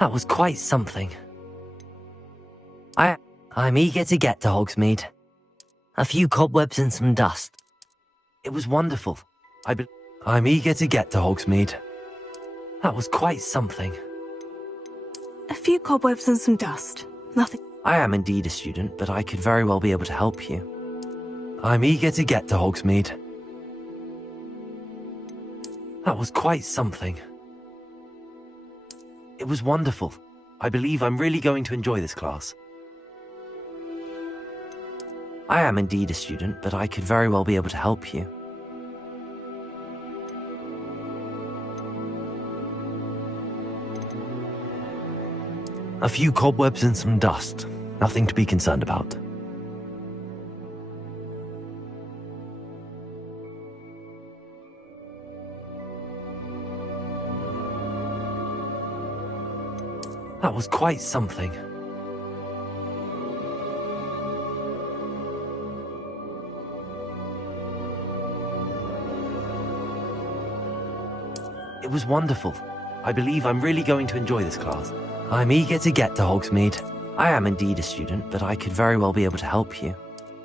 That was quite something. I'm eager to get to Hogsmeade. A few cobwebs and some dust. It was wonderful. I'm eager to get to Hogsmeade. That was quite something. A few cobwebs and some dust. Nothing. I am indeed a student, but I could very well be able to help you. I'm eager to get to Hogsmeade. That was quite something. It was wonderful. I believe I'm really going to enjoy this class. I am indeed a student, but I could very well be able to help you. A few cobwebs and some dust. Nothing to be concerned about. That was quite something. It was wonderful. I believe I'm really going to enjoy this class. I'm eager to get to Hogsmeade. I am indeed a student, but I could very well be able to help you.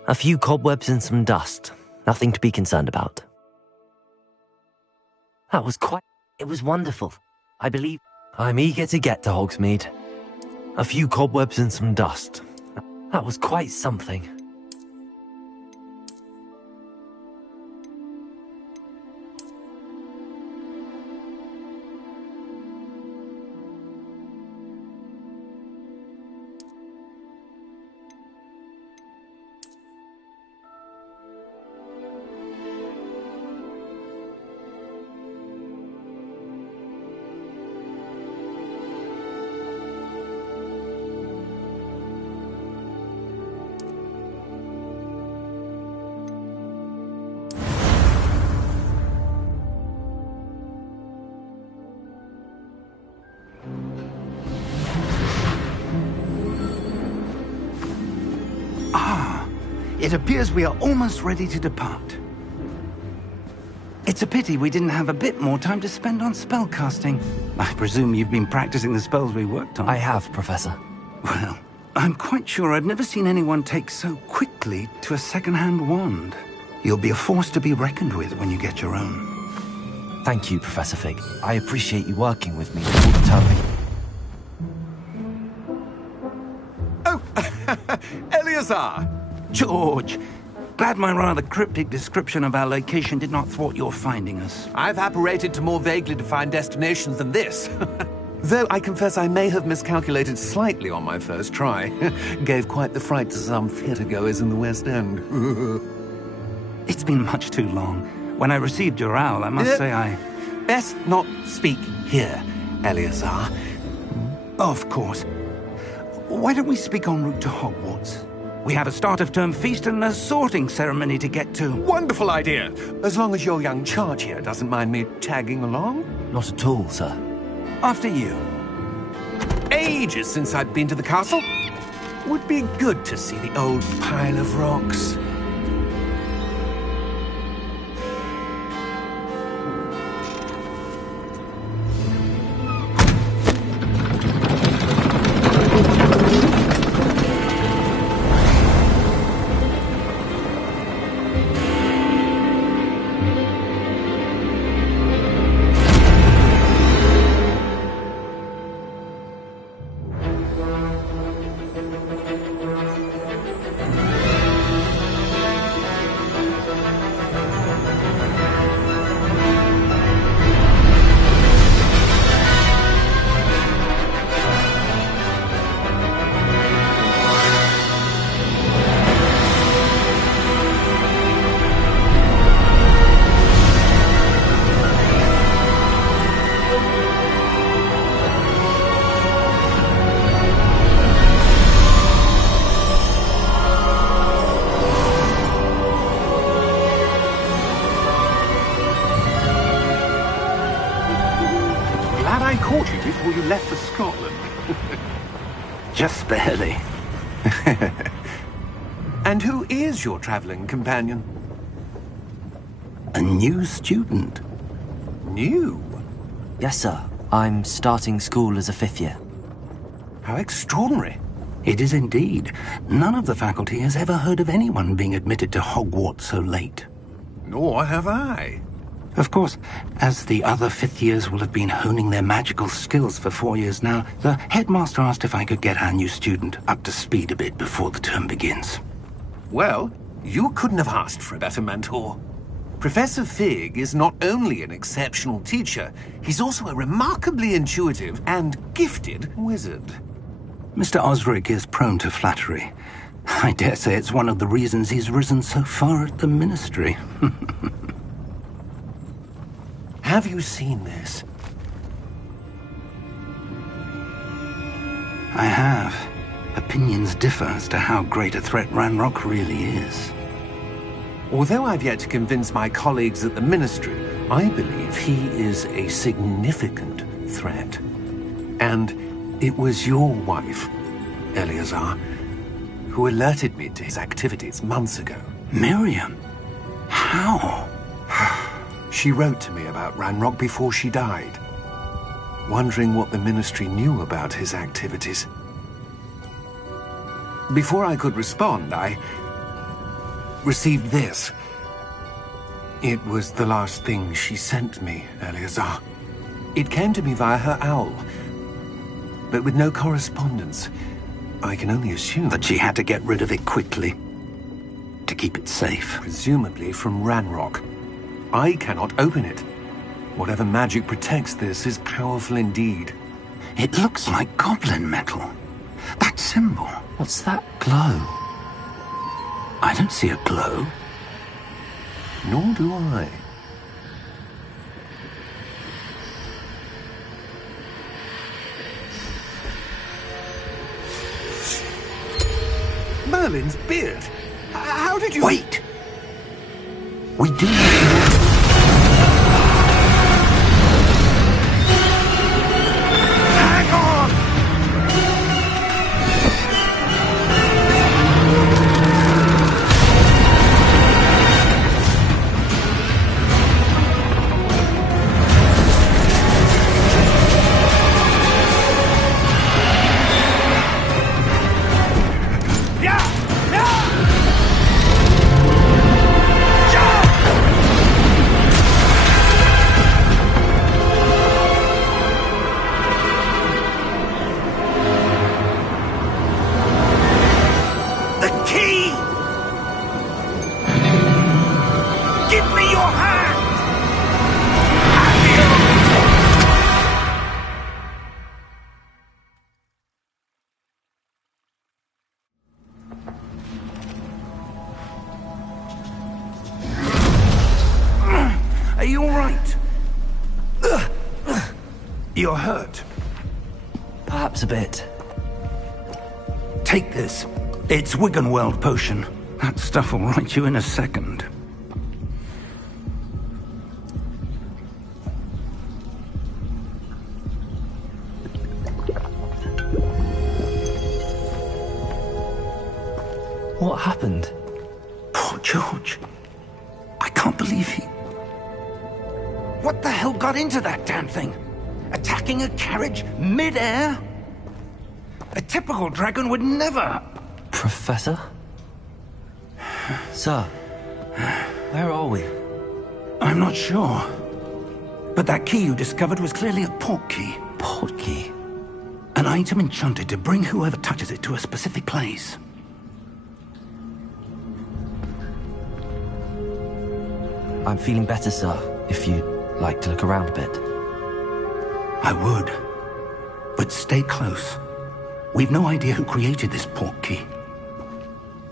A few cobwebs and some dust. Nothing to be concerned about. That was quite... It was wonderful. I believe... I'm eager to get to Hogsmeade. A few cobwebs and some dust. That was quite something. It appears we are almost ready to depart. It's a pity we didn't have a bit more time to spend on spellcasting. I presume you've been practicing the spells we worked on. I have, Professor. Well, I'm quite sure I've never seen anyone take so quickly to a second-hand wand. You'll be a force to be reckoned with when you get your own. Thank you, Professor Fig. I appreciate you working with me all the time. Oh, Eleazar! George, glad my rather cryptic description of our location did not thwart your finding us. I've apparated to more vaguely defined destinations than this. Though I confess I may have miscalculated slightly on my first try. Gave quite the fright to some theatre-goers in the West End. It's been much too long. When I received your owl, I must say I... Best not speak here, Eleazar. Of course. Why don't we speak en route to Hogwarts? We have a start-of-term feast and a sorting ceremony to get to. Wonderful idea! As long as your young charge here doesn't mind me tagging along. Not at all, sir. After you. Ages since I'd been to the castle. Would be good to see the old pile of rocks. I caught you before you left for Scotland. Just barely. And who is your traveling companion? A new student. New? Yes, sir. I'm starting school as a 5th year. How extraordinary. It is indeed. None of the faculty has ever heard of anyone being admitted to Hogwarts so late. Nor have I. Of course, as the other fifth years will have been honing their magical skills for 4 years now, the headmaster asked if I could get our new student up to speed a bit before the term begins. Well, you couldn't have asked for a better mentor. Professor Fig is not only an exceptional teacher, he's also a remarkably intuitive and gifted wizard. Mr. Osric is prone to flattery. I dare say it's one of the reasons he's risen so far at the Ministry. Have you seen this? I have. Opinions differ as to how great a threat Ranrock really is. Although I've yet to convince my colleagues at the Ministry, I believe he is a significant threat. And it was your wife, Eleazar, who alerted me to his activities months ago. Miriam? How? She wrote to me about Ranrock before she died, wondering what the Ministry knew about his activities. Before I could respond, I received this. It was the last thing she sent me, Eleazar. It came to me via her owl, but with no correspondence. I can only assume That she had to get rid of it quickly, to keep it safe. presumably from Ranrock. I cannot open it. Whatever magic protects this is powerful indeed. It looks like goblin metal. That symbol. What's that glow? I don't see a glow. Nor do I. Merlin's beard. How did you... Wait! We do need to... Hang on! Are you all right? You're hurt. Perhaps a bit. Take this. It's Wiggenweld potion. That stuff will right you in a second. What happened? Poor George. I can't believe he... What the hell got into that damn thing? Attacking a carriage mid-air? A typical dragon would never... Professor? Sir, where are we? I'm not sure. But that key you discovered was clearly a port key. Port key? An item enchanted to bring whoever touches it to a specific place. I'm feeling better, sir, if you'd like to look around a bit. I would. But stay close. We've no idea who created this port key.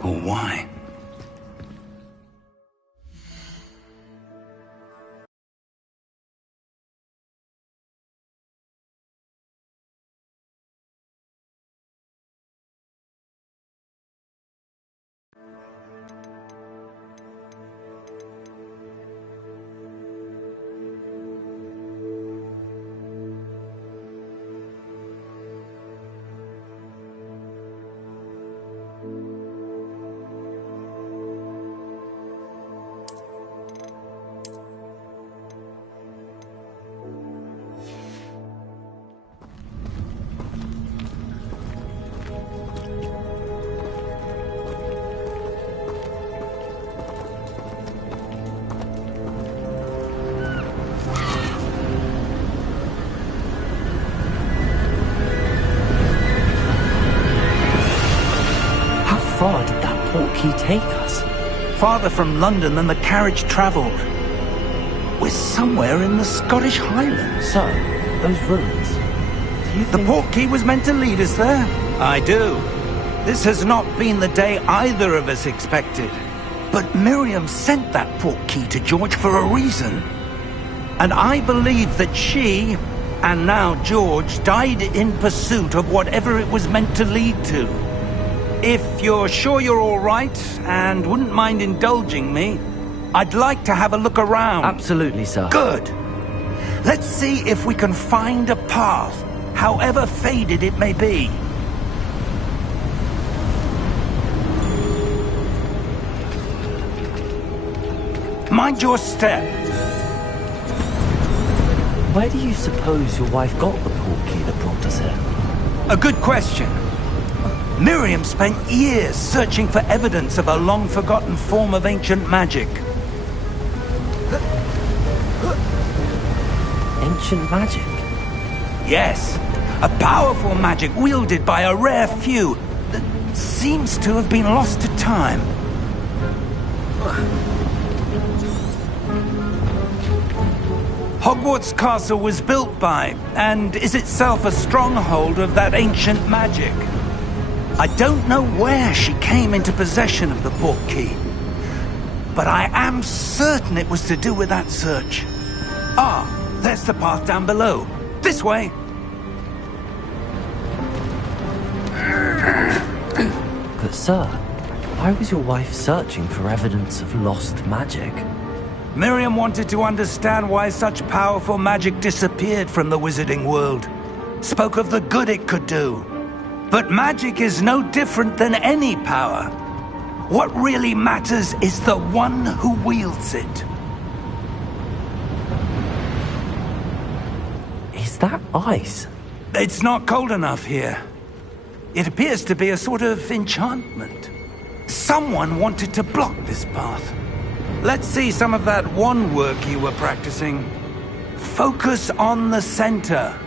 Or why. he take us? Farther from London than the carriage travelled. We're somewhere in the Scottish Highlands. So, those ruins. Do you The think... portkey was meant to lead us there? I do. This has not been the day either of us expected. But Miriam sent that portkey to George for a reason. And I believe that she, and now George, died in pursuit of whatever it was meant to lead to. If you're sure you're all right, and wouldn't mind indulging me, I'd like to have a look around. Absolutely, sir. Good. Let's see if we can find a path, however faded it may be. Mind your step. Where do you suppose your wife got the portkey that brought us here? A good question. Miriam spent years searching for evidence of a long-forgotten form of ancient magic. Ancient magic? Yes, a powerful magic wielded by a rare few that seems to have been lost to time. Hogwarts Castle was built by, and is itself a stronghold of that ancient magic. I don't know where she came into possession of the portkey, but I am certain it was to do with that search. Ah, there's the path down below. This way. But sir, why was your wife searching for evidence of lost magic? Miriam wanted to understand why such powerful magic disappeared from the wizarding world. Spoke of the good it could do. But magic is no different than any power. What really matters is the one who wields it. Is that ice? It's not cold enough here. It appears to be a sort of enchantment. Someone wanted to block this path. Let's see some of that wand work you were practicing. Focus on the center.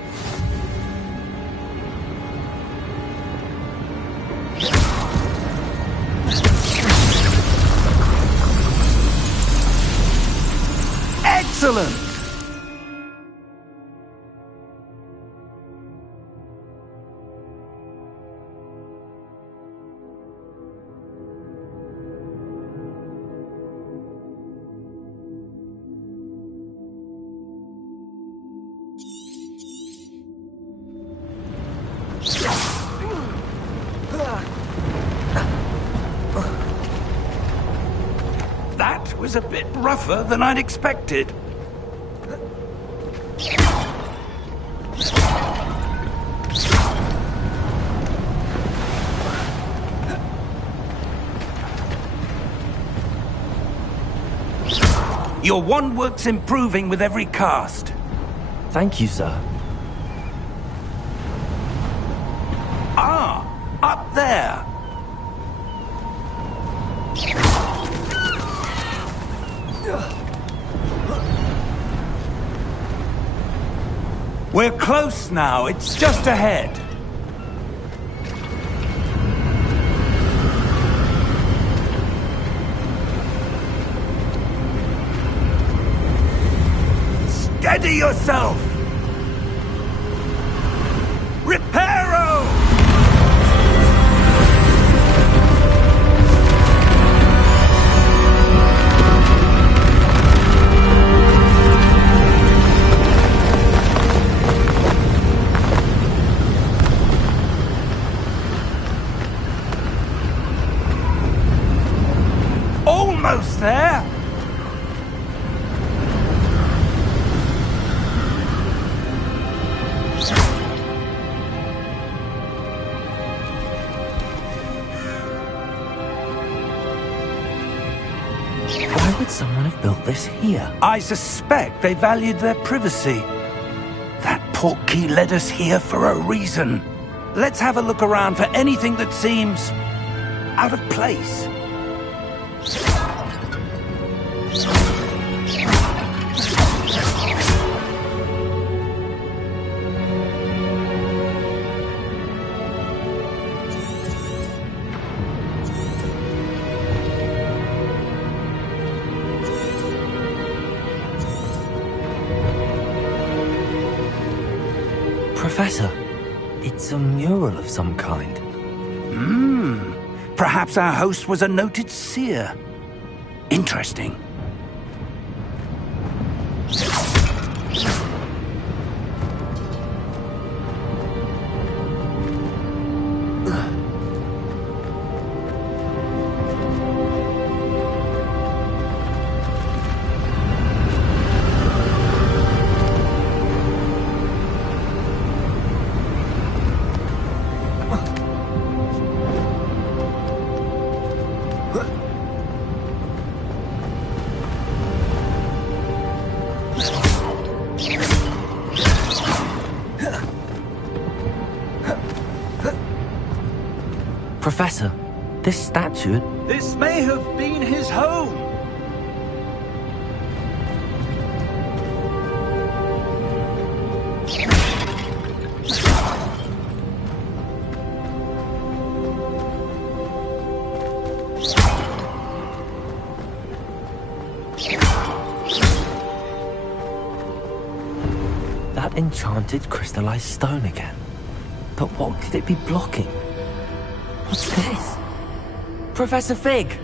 Excellent! That was a bit rougher than I'd expected. Your wand work's improving with every cast. Thank you, sir. Ah, up there. We're close now. It's just ahead. Steady yourself! Reparo! Almost there! Why would someone have built this here? I suspect they valued their privacy. That portkey led us here for a reason. Let's have a look around for anything that seems out of place. Professor, it's a mural of some kind. Perhaps our host was a noted seer. Interesting. Professor, this statue... This may have been his home. That enchanted crystallized stone again. But what could it be blocking? What's this? Professor Fig!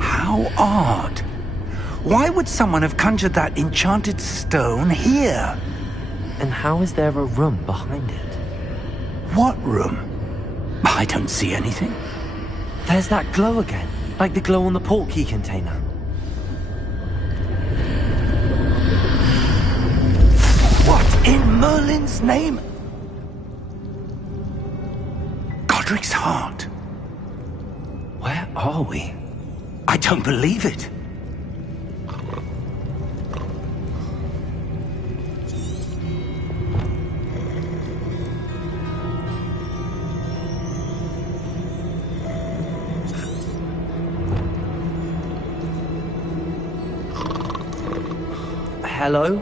How odd. Why would someone have conjured that enchanted stone here? And how is there a room behind it? What room? I don't see anything. There's that glow again, like the glow on the portkey container. What in Merlin's name? Godric's heart. Where are we? I don't believe it. Hello?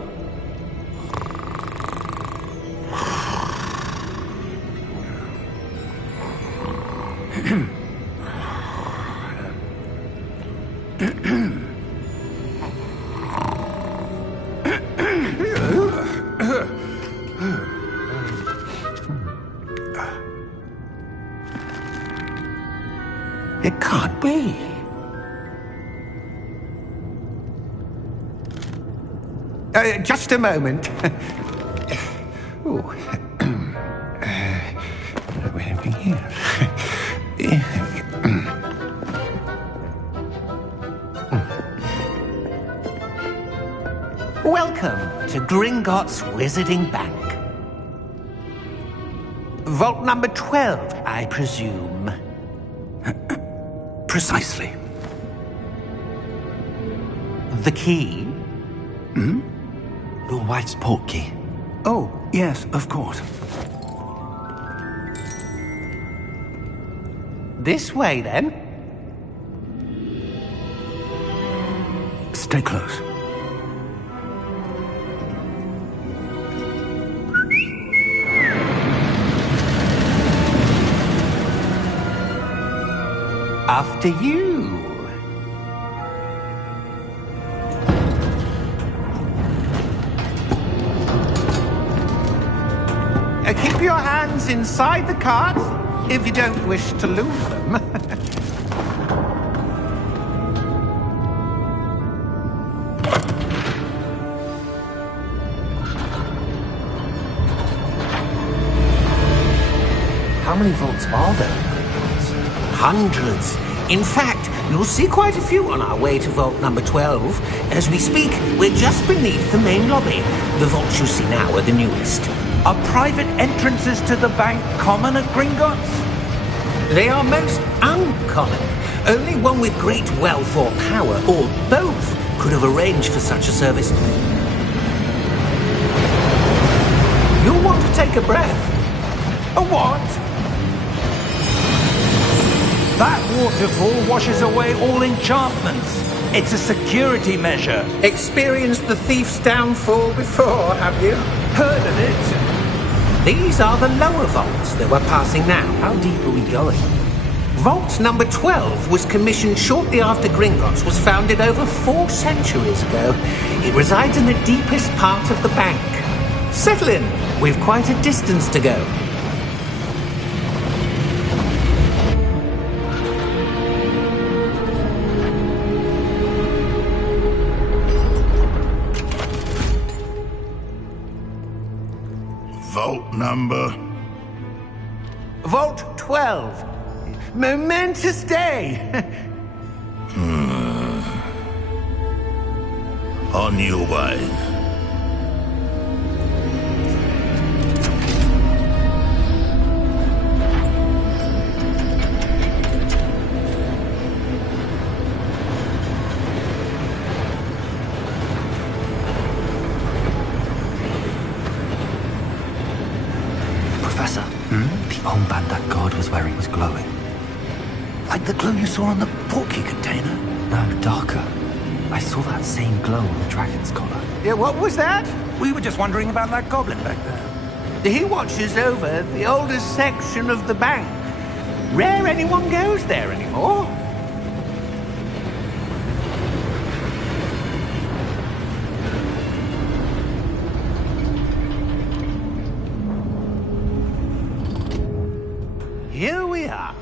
It can't be. Just a moment. Oh. Where are we here? Welcome to Gringotts Wizarding Bank. Vault number 12, I presume. Precisely. The key? Your wife's portkey. Oh, yes, of course. This way, then. Stay close. After you. Keep your hands inside the cart if you don't wish to lose them. How many vaults are there? Hundreds. In fact, you'll see quite a few on our way to vault number 12. As we speak, we're just beneath the main lobby. The vaults you see now are the newest. Are private entrances to the bank common at Gringotts? They are most uncommon. Only one with great wealth or power, or both, could have arranged for such a service. You'll want to take a breath. A what? That waterfall washes away all enchantments. It's a security measure. Experienced the thief's downfall before, have you? Heard of it? These are the lower vaults that we're passing now. How deep are we going? Vault number 12 was commissioned shortly after Gringotts was founded over 4 centuries ago. It resides in the deepest part of the bank. Settle in. We've quite a distance to go. Vault number? Vault 12. Momentous day. On your way. Professor, The armband that guard was wearing was glowing. like the glow you saw on the portkey container? No, darker. I saw that same glow on the dragon's collar. Yeah, what was that? We were just wondering about that goblin back there. He watches over the oldest section of the bank. Rare anyone goes there anymore. Here we are.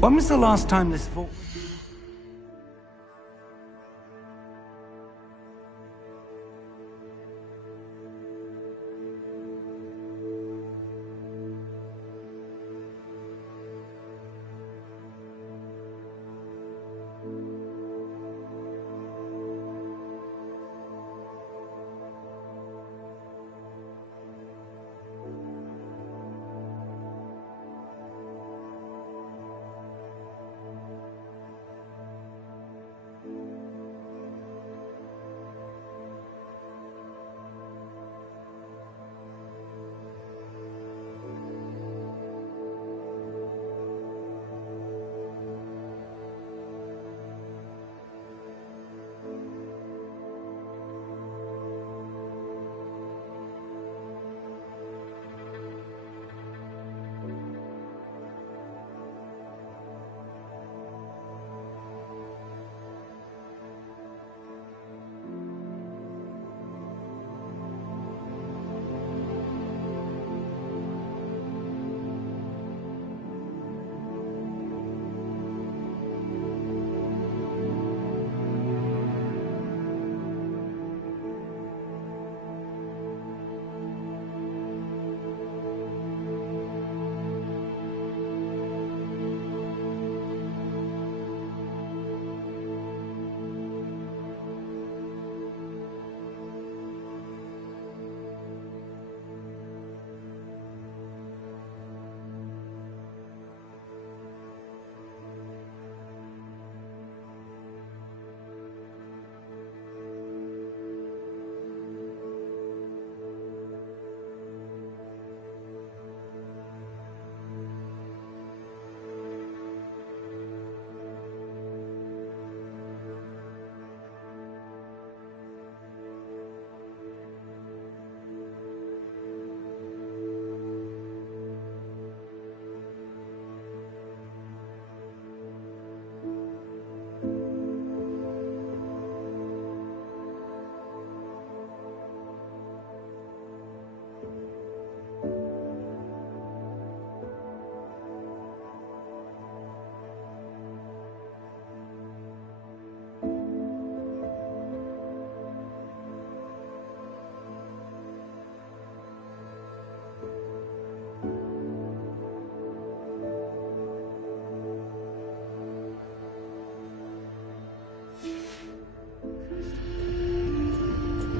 When was the last time this vault...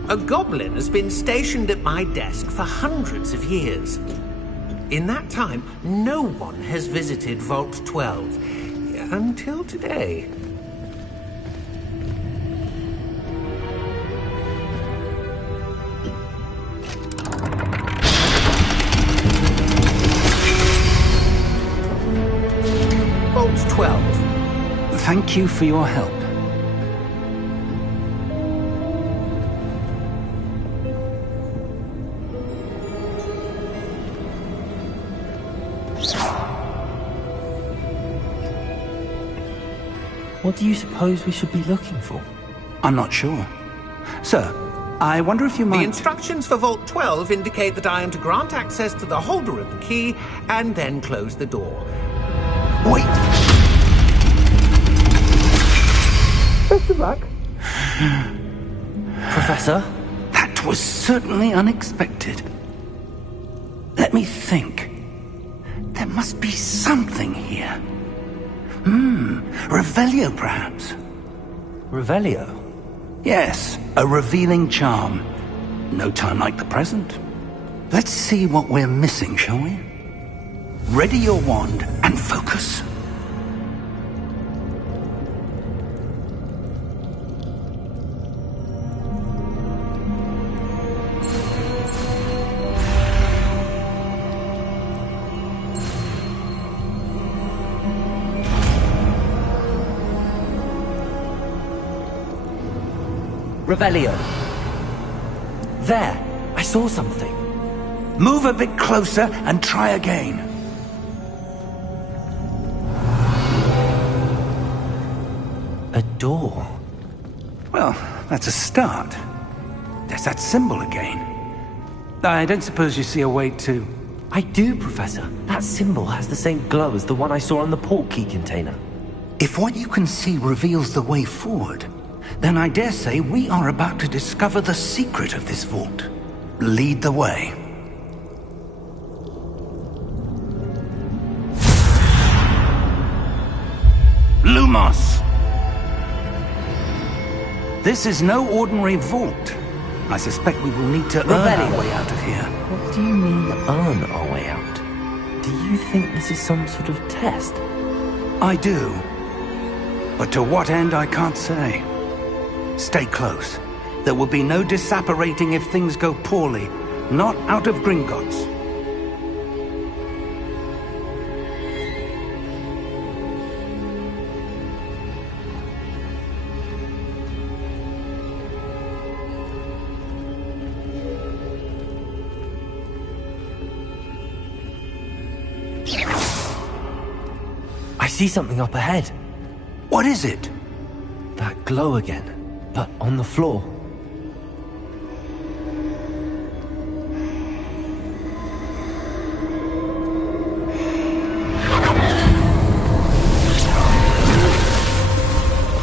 A goblin has been stationed at my desk for hundreds of years. In that time, no one has visited Vault 12. Until today. Vault 12. Thank you for your help. What do you suppose we should be looking for? I'm not sure. Sir, I wonder if you might... The instructions for Vault 12 indicate that I am to grant access to the holder of the key and then close the door. Wait! Best of luck. Professor? That was certainly unexpected. Let me think. There must be something here. Revelio, perhaps? Revelio? Yes, a revealing charm. No time like the present. Let's see what we're missing, shall we? Ready your wand and focus. Revelio. There, I saw something. Move a bit closer and try again. A door. Well, that's a start. There's that symbol again. I don't suppose you see a way to... I do, Professor. That symbol has the same glow as the one I saw on the port key container. If what you can see reveals the way forward, then I dare say we are about to discover the secret of this vault. Lead the way. Lumos! This is no ordinary vault. I suspect we will need to earn our way out of here. What do you mean, earn our way out? Do you think this is some sort of test? I do. But to what end, I can't say. Stay close. There will be no disapparating if things go poorly. Not out of Gringotts. I see something up ahead. What is it? That glow again, but on the floor.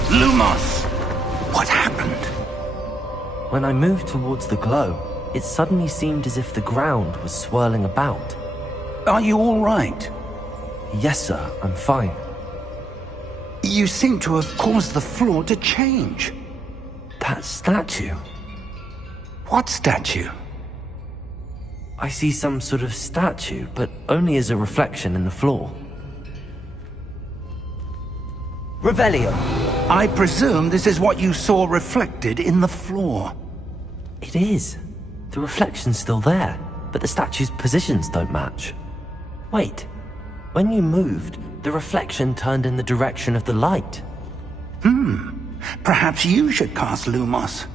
Lumos! What happened? When I moved towards the glow, it suddenly seemed as if the ground was swirling about. Are you all right? Yes, sir, I'm fine. You seem to have caused the floor to change. That statue. What statue? I see some sort of statue, but only as a reflection in the floor. Revelio. I presume this is what you saw reflected in the floor. It is. The reflection's still there, but the statue's positions don't match. Wait. When you moved, the reflection turned in the direction of the light. Perhaps you should cast Lumos.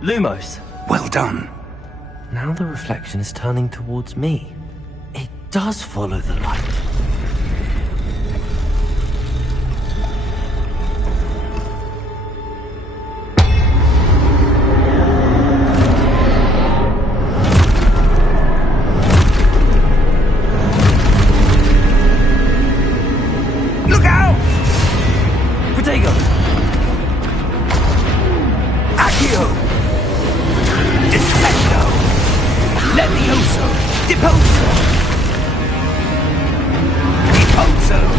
Lumos. Well done. Now the reflection is turning towards me. It does follow the light. Look out! Protego! Accio! Defecto! Levioso! Repulsor! Repulsor!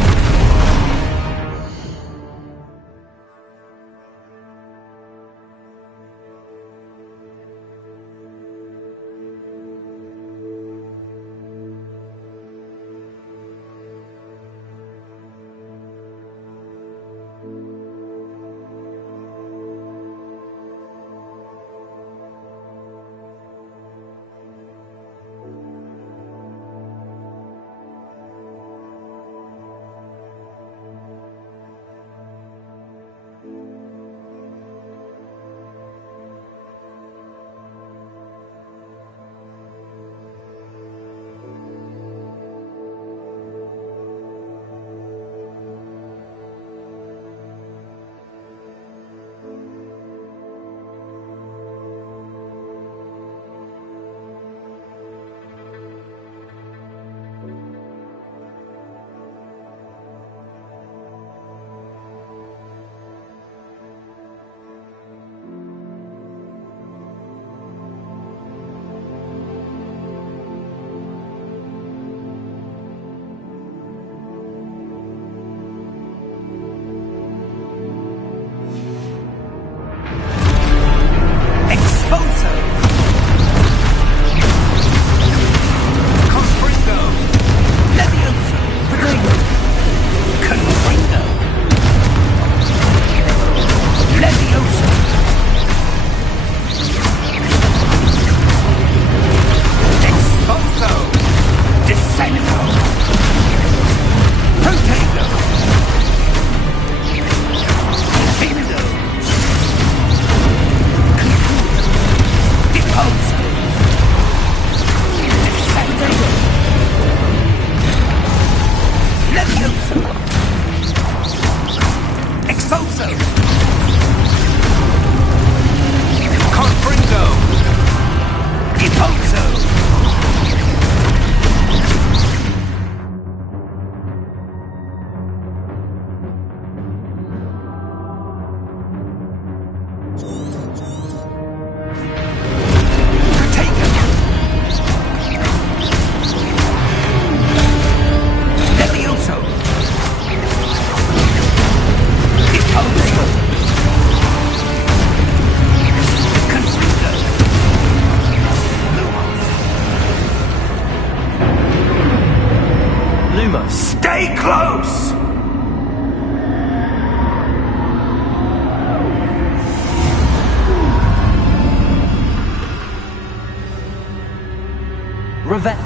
Stay close!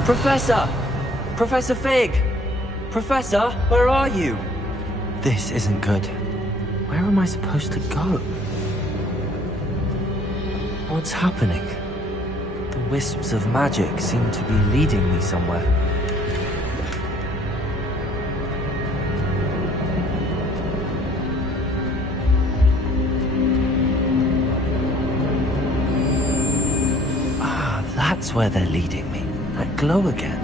Professor! Professor Fig! Professor, where are you? This isn't good. Where am I supposed to go? What's happening? The wisps of magic seem to be leading me somewhere. Ah, that's where they're leading me. That glow again.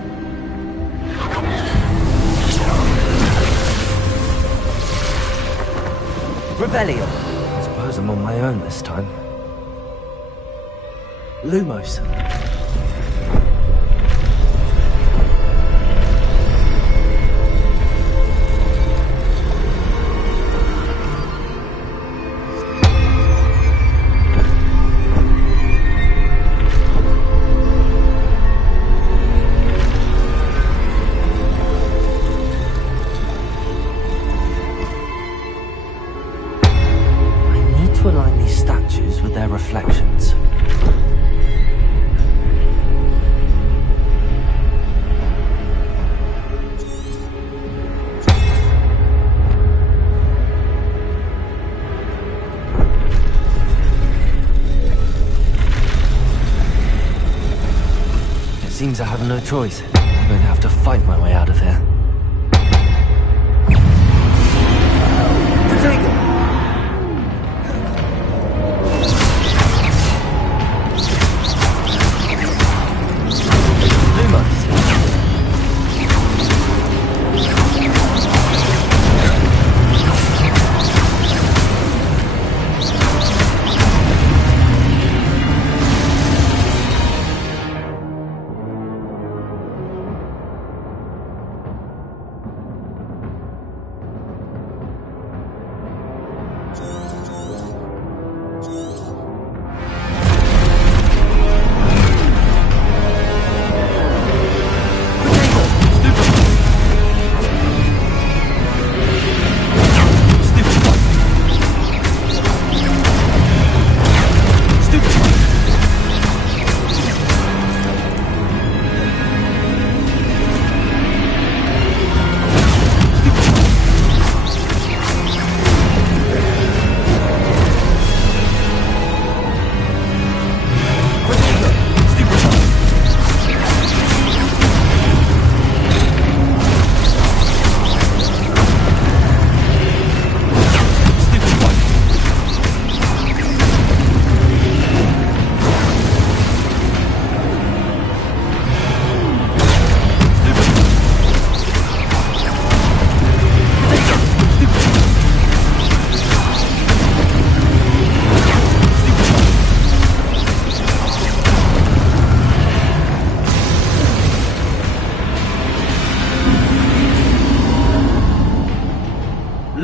Revelio! I suppose I'm on my own this time. Lumos. To align these statues with their reflections. It seems I have no choice. I'm going to have to fight my way out of here.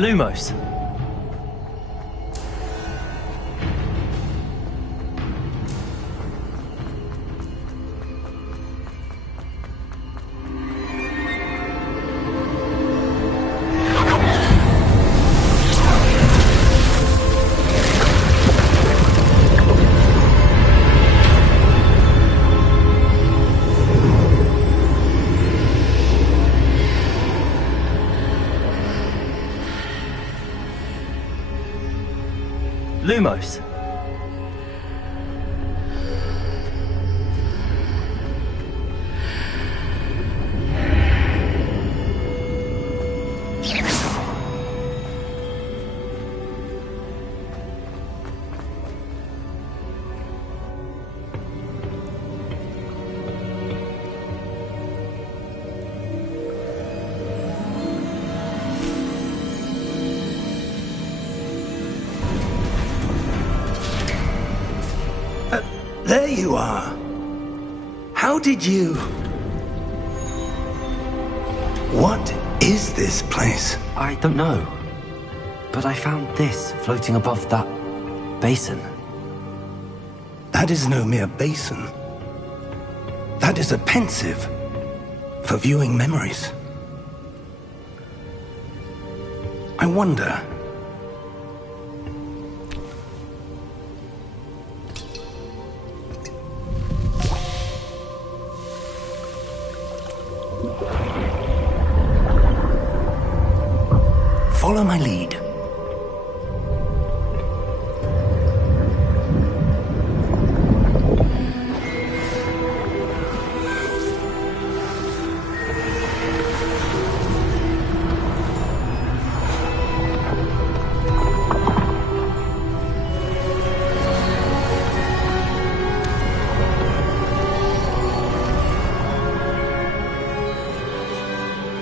Lumos. Lumos. There you are. How did you... What is this place? I don't know. But I found this floating above that basin. That is no mere basin. That is a pensive for viewing memories. I wonder... Follow my lead.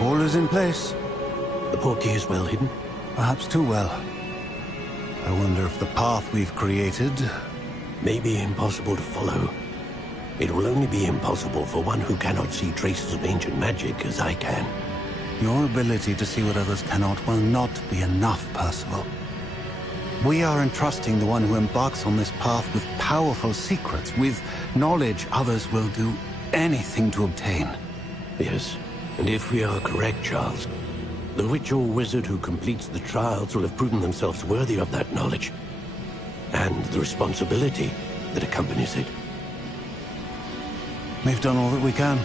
All is in place. The portkey is well hidden. Perhaps too well. I wonder if the path we've created... May be impossible to follow. It will only be impossible for one who cannot see traces of ancient magic as I can. Your ability to see what others cannot will not be enough, Percival. We are entrusting the one who embarks on this path with powerful secrets, with knowledge others will do anything to obtain. Yes, and if we are correct, Charles, the witch or wizard who completes the trials will have proven themselves worthy of that knowledge, and the responsibility that accompanies it. We've done all that we can.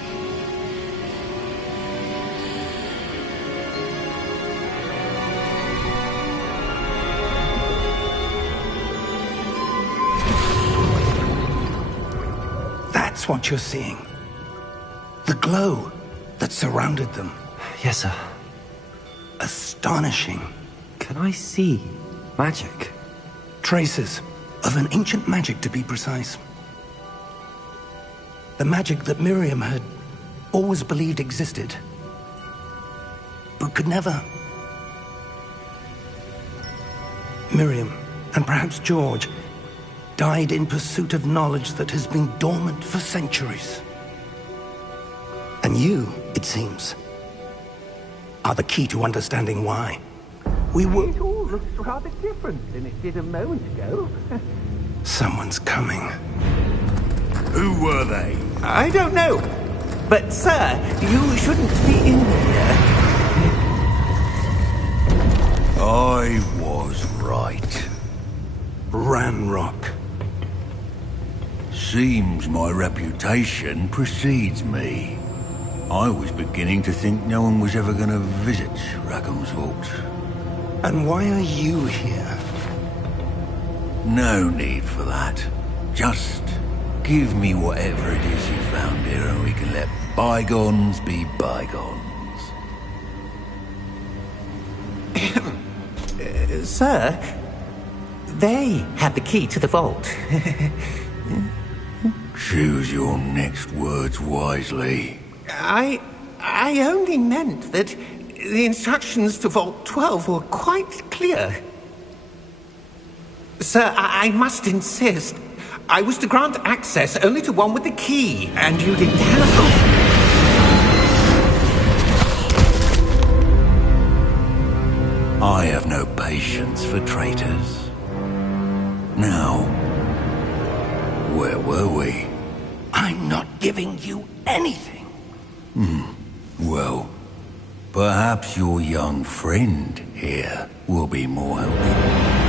That's what you're seeing. The glow that surrounded them. Yes, sir. Astonishing. Can I see magic? Traces of an ancient magic, to be precise. The magic that Miriam had always believed existed, but could never. Miriam, and perhaps George, died in pursuit of knowledge that has been dormant for centuries. And you, it seems, are the key to understanding why. We will... It all looks rather different than it did a moment ago. Someone's coming. Who were they? I don't know. But, sir, you shouldn't be in here. I was right. Ranrock. Seems my reputation precedes me. I was beginning to think no one was ever going to visit Rackham's vault. And why are you here? No need for that. Just give me whatever it is you found here and we can let bygones be bygones. Sir, they have the key to the vault. Choose your next words wisely. I only meant that the instructions to Vault 12 were quite clear. Sir, I must insist. I was to grant access only to one with the key, and you didn't have... I have no giving you anything. Well, perhaps your young friend here will be more helpful.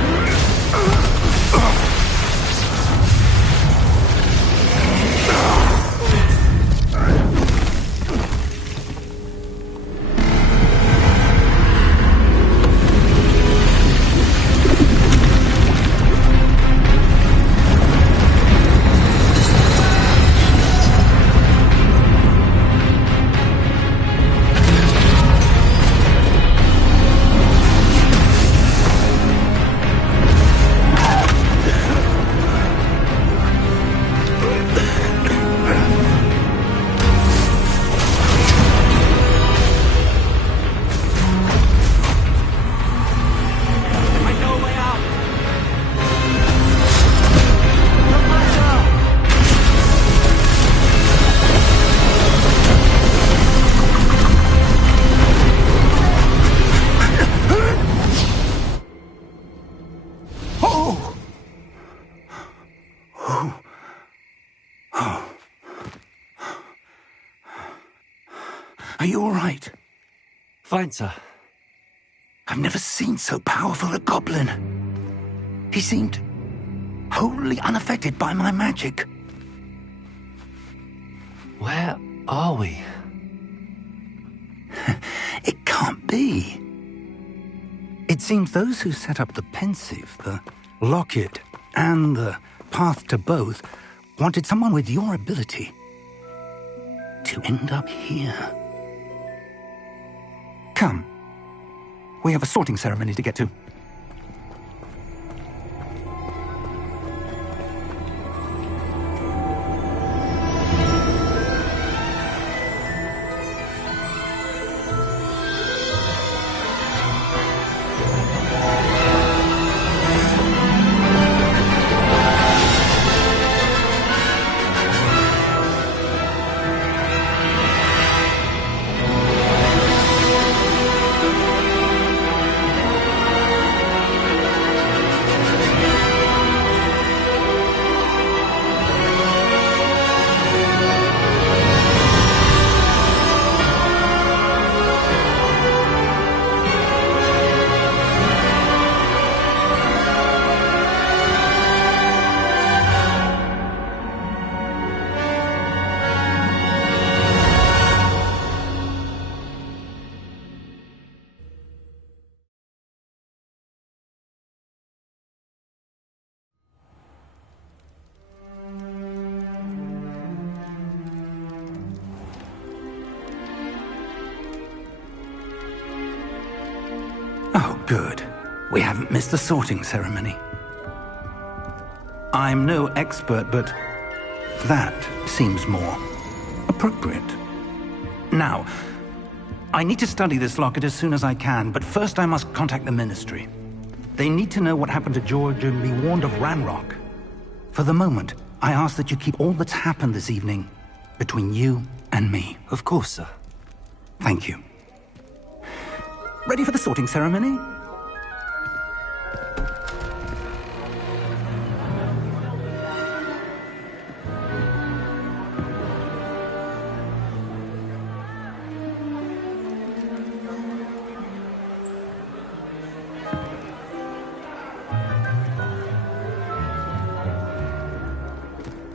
Are you all right? Fine, sir. I've never seen so powerful a goblin. He seemed wholly unaffected by my magic. Where are we? It can't be. It seems those who set up the pensive, the locket, and the path to both wanted someone with your ability to end up here. Come. We have a sorting ceremony to get to. Oh, good. We haven't missed the sorting ceremony. I'm no expert, but that seems more appropriate. Now, I need to study this locket as soon as I can, but first I must contact the Ministry. They need to know what happened to George and be warned of Ranrock. For the moment, I ask that you keep all that's happened this evening between you and me. Of course, sir. Thank you. Ready for the sorting ceremony?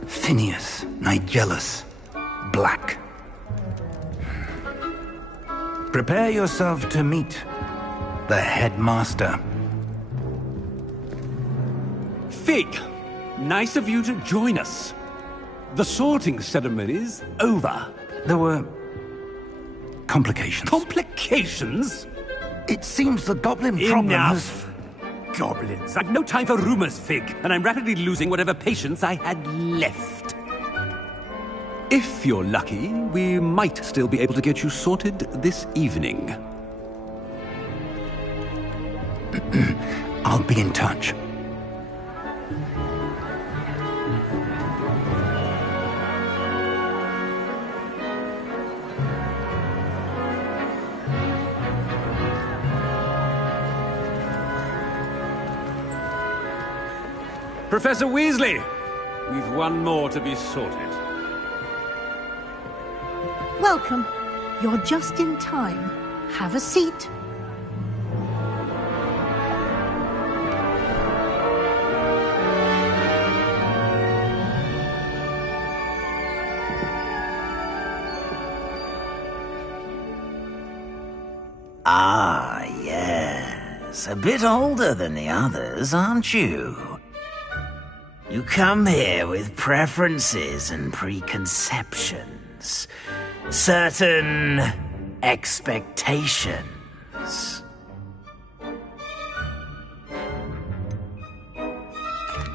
Phineas, Nigellus, Black. Prepare yourself to meet the headmaster. Fig, nice of you to join us. The sorting ceremony's over. There were complications. Complications? It seems the goblin problem has... Enough! Goblins. I've no time for rumors, Fig, and I'm rapidly losing whatever patience I had left. If you're lucky, we might still be able to get you sorted this evening. I'll be in touch. Professor Weasley, we've one more to be sorted. Welcome. You're just in time. Have a seat. Ah, yes. A bit older than the others, aren't you? You come here with preferences and preconceptions. Certain expectations.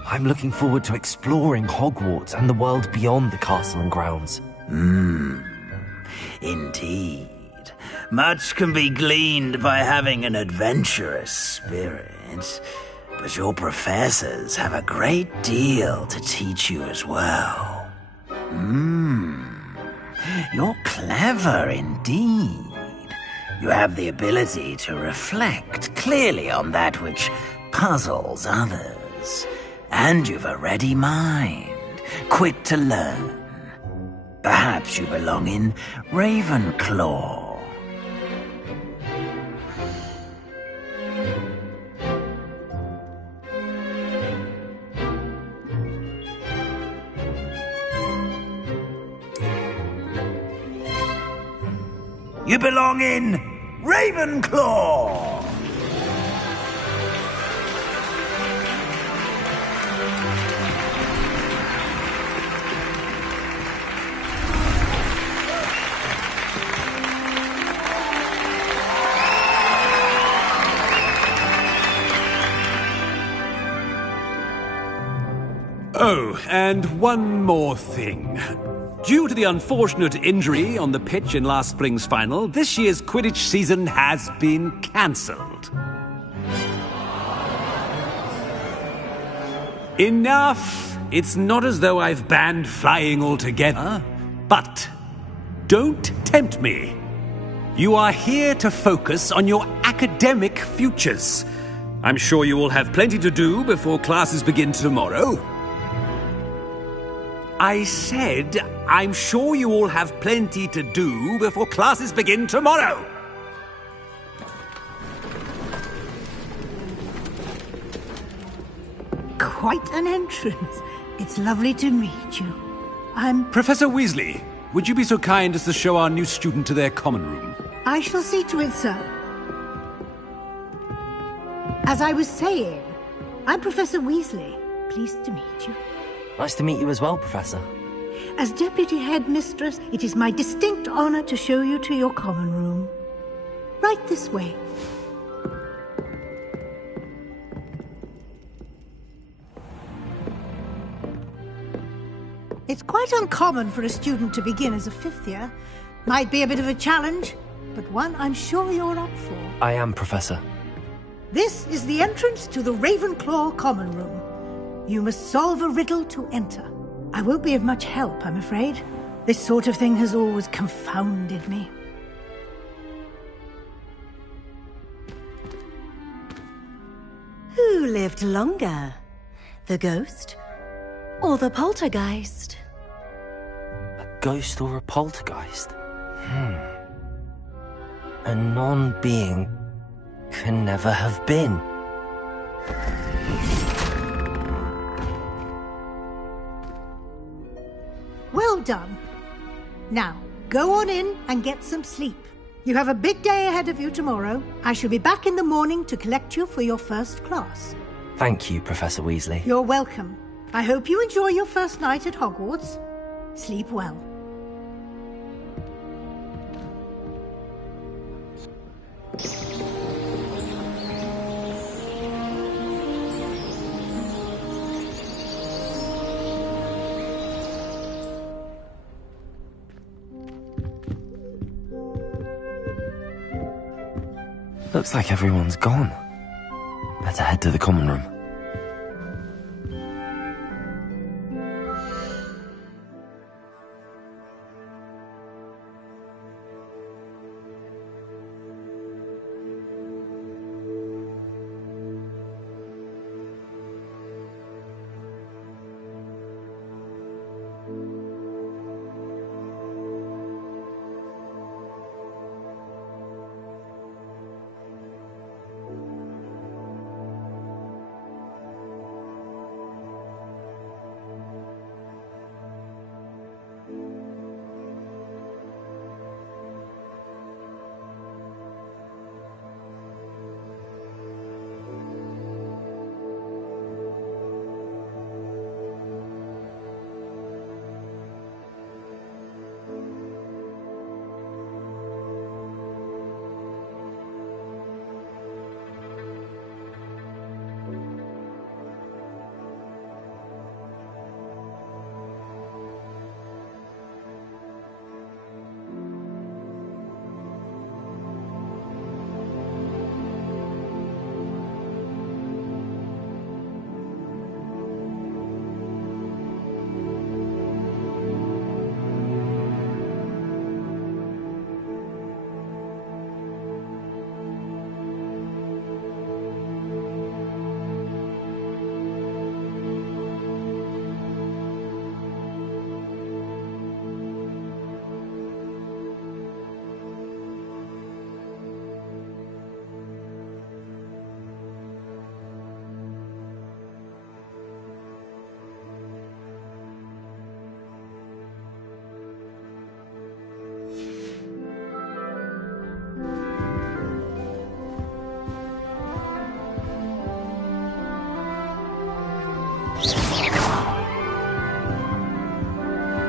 I'm looking forward to exploring Hogwarts and the world beyond the castle and grounds. Indeed. Much can be gleaned by having an adventurous spirit, but your professors have a great deal to teach you as well. You're clever indeed. You have the ability to reflect clearly on that which puzzles others, and you've a ready mind, quick to learn. Perhaps you belong in Ravenclaw. You belong in Ravenclaw! Oh, and one more thing. Due to the unfortunate injury on the pitch in last spring's final, this year's Quidditch season has been cancelled. Enough! It's not as though I've banned flying altogether, but don't tempt me. You are here to focus on your academic futures. I'm sure you will have plenty to do before classes begin tomorrow. I said, I'm sure you all have plenty to do before classes begin tomorrow. Quite an entrance. It's lovely to meet you. I'm... Professor Weasley, would you be so kind as to show our new student to their common room? I shall see to it, sir. As I was saying, I'm Professor Weasley. Pleased to meet you. Nice to meet you as well, Professor. As Deputy Headmistress, it is my distinct honor to show you to your common room. Right this way. It's quite uncommon for a student to begin as a fifth year. Might be a bit of a challenge, but one I'm sure you're up for. I am, Professor. This is the entrance to the Ravenclaw common room. You must solve a riddle to enter. I won't be of much help, I'm afraid. This sort of thing has always confounded me. Who lived longer? The ghost or the poltergeist? A ghost or a poltergeist? A non-being can never have been. Well done. Now, go on in and get some sleep. You have a big day ahead of you tomorrow. I shall be back in the morning to collect you for your first class. Thank you, Professor Weasley. You're welcome. I hope you enjoy your first night at Hogwarts. Sleep well. Looks like everyone's gone. Better head to the common room.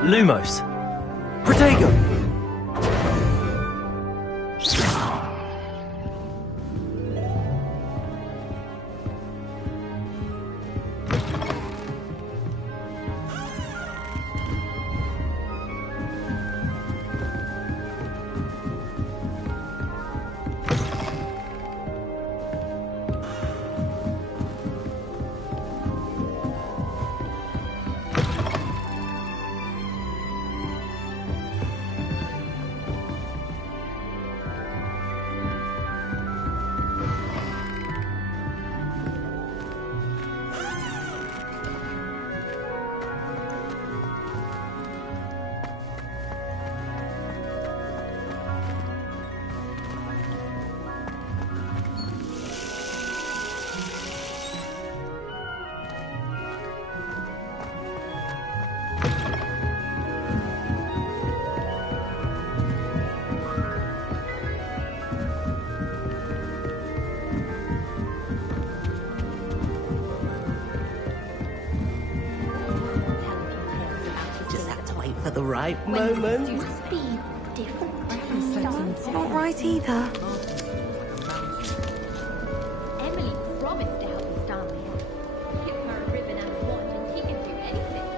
Lumos. Protego! For the right moment. Not right either. Emily promised to help us down here. Give her a ribbon and a wand and he can do anything.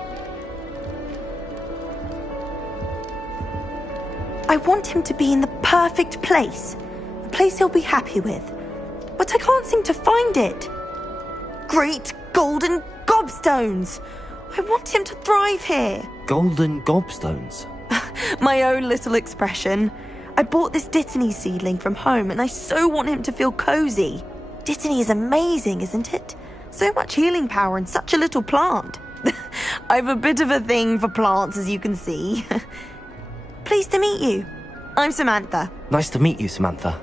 I want him to be in the perfect place. A place he'll be happy with. But I can't seem to find it. Great golden gobstones! I want him to thrive here. Golden gobstones? My own little expression. I bought this Dittany seedling from home and I so want him to feel cozy. Dittany is amazing, isn't it? So much healing power in such a little plant. I've a bit of a thing for plants, as you can see. Pleased to meet you. I'm Samantha. Nice to meet you, Samantha.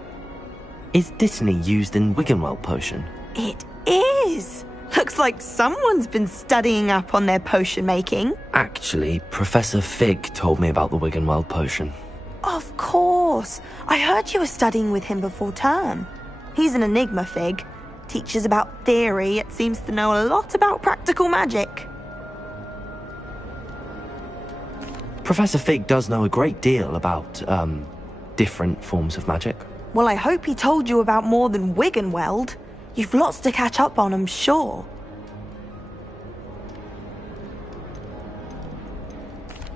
Is Dittany used in Wiggenweld potion? It is. Looks like someone's been studying up on their potion making. Actually, Professor Fig told me about the Wiggenweld potion. Of course. I heard you were studying with him before term. He's an enigma, Fig. Teaches about theory, yet seems to know a lot about practical magic. Professor Fig does know a great deal about, different forms of magic. Well, I hope he told you about more than Wiggenweld. You've lots to catch up on, I'm sure.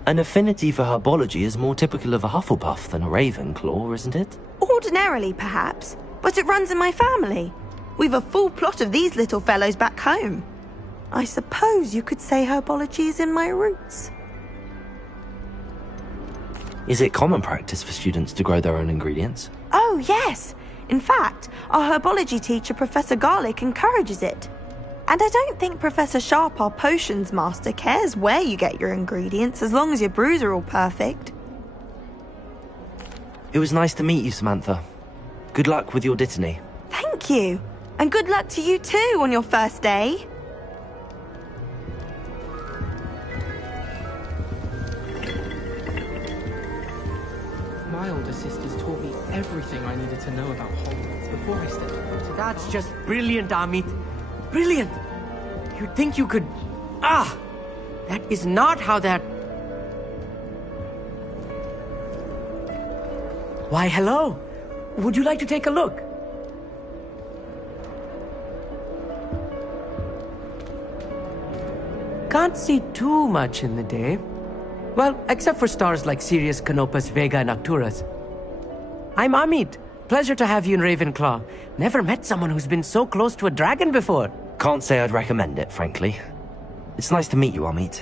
An affinity for herbology is more typical of a Hufflepuff than a Ravenclaw, isn't it? Ordinarily, perhaps, but it runs in my family. We've a full plot of these little fellows back home. I suppose you could say herbology is in my roots. Is it common practice for students to grow their own ingredients? Oh, yes. In fact, our herbology teacher, Professor Garlick, encourages it. And I don't think Professor Sharp, our potions master, cares where you get your ingredients, as long as your brews are all perfect. It was nice to meet you, Samantha. Good luck with your Dittany. Thank you. And good luck to you too on your first day. My older sisters taught me everything I needed to know about Hogwarts before I stepped into the That's just brilliant, Amit. Brilliant! You'd think you could... Ah! That is not how that... Why, hello. Would you like to take a look? Can't see too much in the day. Well, except for stars like Sirius, Canopus, Vega, and Arcturus. I'm Amit. Pleasure to have you in Ravenclaw. Never met someone who's been so close to a dragon before. Can't say I'd recommend it, frankly. It's nice to meet you, Amit.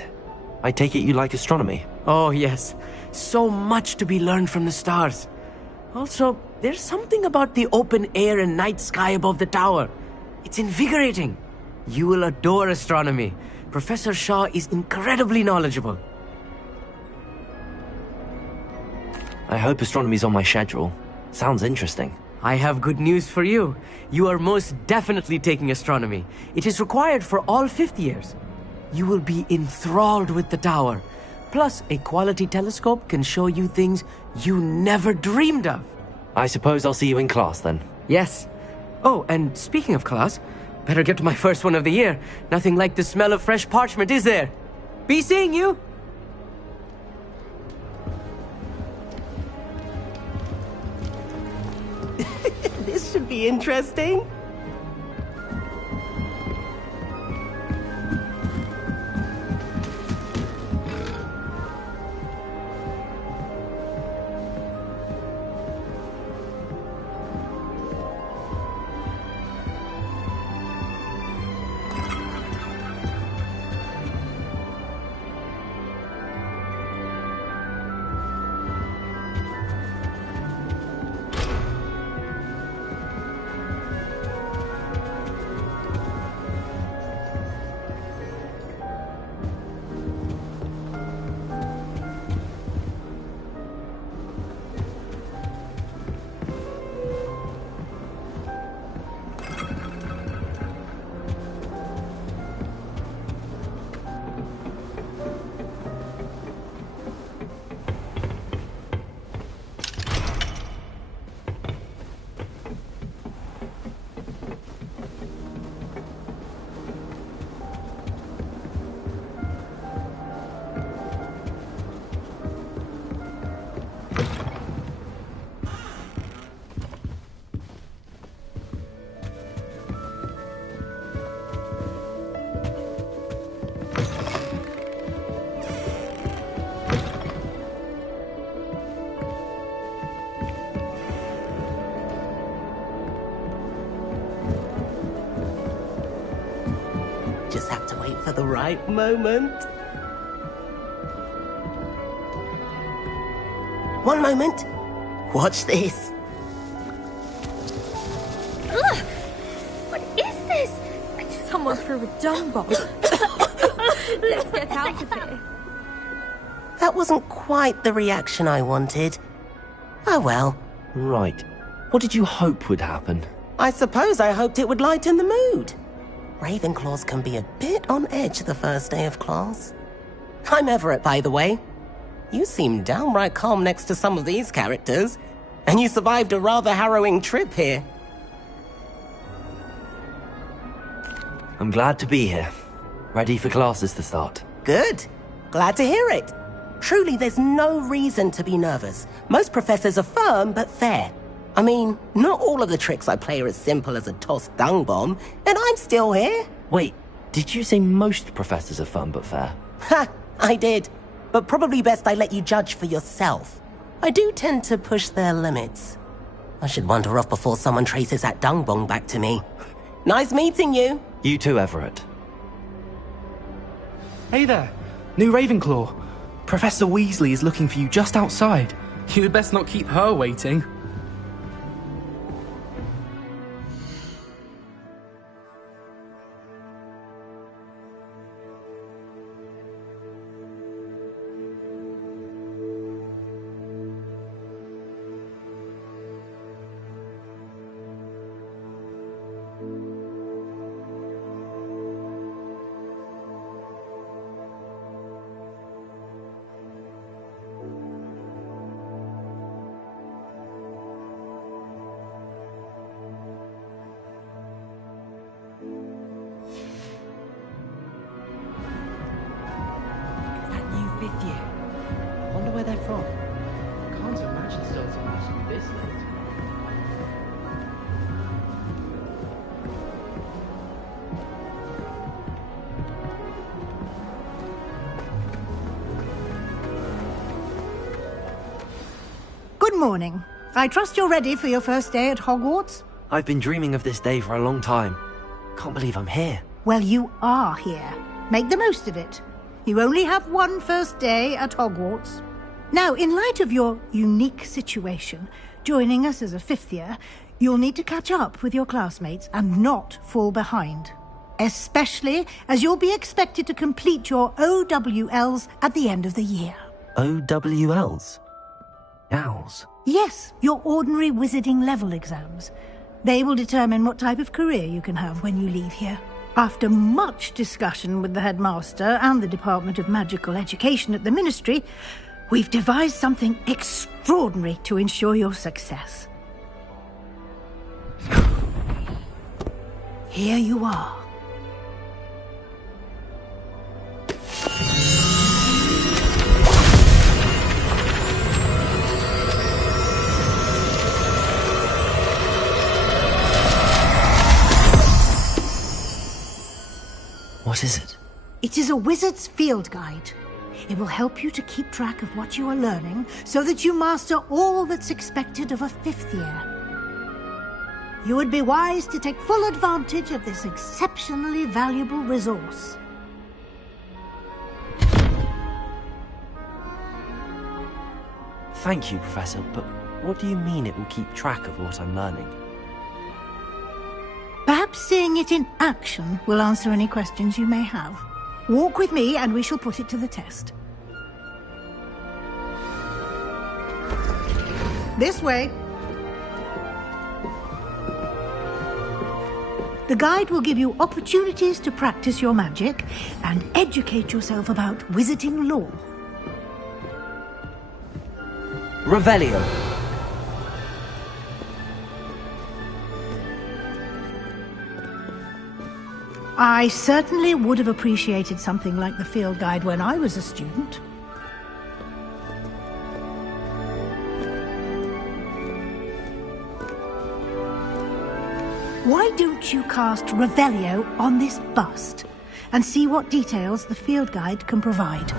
I take it you like astronomy? Oh, yes. So much to be learned from the stars. Also, there's something about the open air and night sky above the tower. It's invigorating. You will adore astronomy. Professor Shaw is incredibly knowledgeable. I hope astronomy's on my schedule. Sounds interesting. I have good news for you. You are most definitely taking astronomy. It is required for all 5th years. You will be enthralled with the tower. Plus, a quality telescope can show you things you never dreamed of. I suppose I'll see you in class then. Yes. Oh, and speaking of class, better get to my first one of the year. Nothing like the smell of fresh parchment, is there? Be seeing you! This should be interesting. Just have to wait for the right moment. One moment. Watch this. Ugh! What is this? Someone threw a dung bomb. Let's get out of here. That wasn't quite the reaction I wanted. Oh well. Right. What did you hope would happen? I suppose I hoped it would lighten the mood. Ravenclaws can be a bit on edge the first day of class. I'm Everett, by the way. You seem downright calm next to some of these characters, and you survived a rather harrowing trip here. I'm glad to be here. Ready for classes to start. Good. Glad to hear it. Truly, there's no reason to be nervous. Most professors are firm but fair. I mean, not all of the tricks I play are as simple as a tossed dung bomb, and I'm still here. Wait, did you say most professors are fun but fair? Ha, I did. But probably best I let you judge for yourself. I do tend to push their limits. I should wander off before someone traces that dung bomb back to me. Nice meeting you. You too, Everett. Hey there, new Ravenclaw. Professor Weasley is looking for you just outside. You'd best not keep her waiting. Fifth year. I wonder where they're from. Can't imagine starting high school this late. Good morning. I trust you're ready for your first day at Hogwarts? I've been dreaming of this day for a long time. Can't believe I'm here. Well, you are here. Make the most of it. You only have one first day at Hogwarts. Now, in light of your unique situation, joining us as a fifth year, you'll need to catch up with your classmates and not fall behind. Especially as you'll be expected to complete your OWLs at the end of the year. OWLs? Owls? Yes, your ordinary wizarding level exams. They will determine what type of career you can have when you leave here. After much discussion with the headmaster and the Department of Magical Education at the Ministry, we've devised something extraordinary to ensure your success. Here you are. What is it? It is a wizard's field guide. It will help you to keep track of what you are learning so that you master all that's expected of a 5th year. You would be wise to take full advantage of this exceptionally valuable resource. Thank you, Professor, but what do you mean it will keep track of what I'm learning? Perhaps seeing it in action will answer any questions you may have. Walk with me and we shall put it to the test. This way. The guide will give you opportunities to practice your magic and educate yourself about wizarding lore. Revelio. I certainly would have appreciated something like the field guide when I was a student. Why don't you cast Revelio on this bust and see what details the field guide can provide?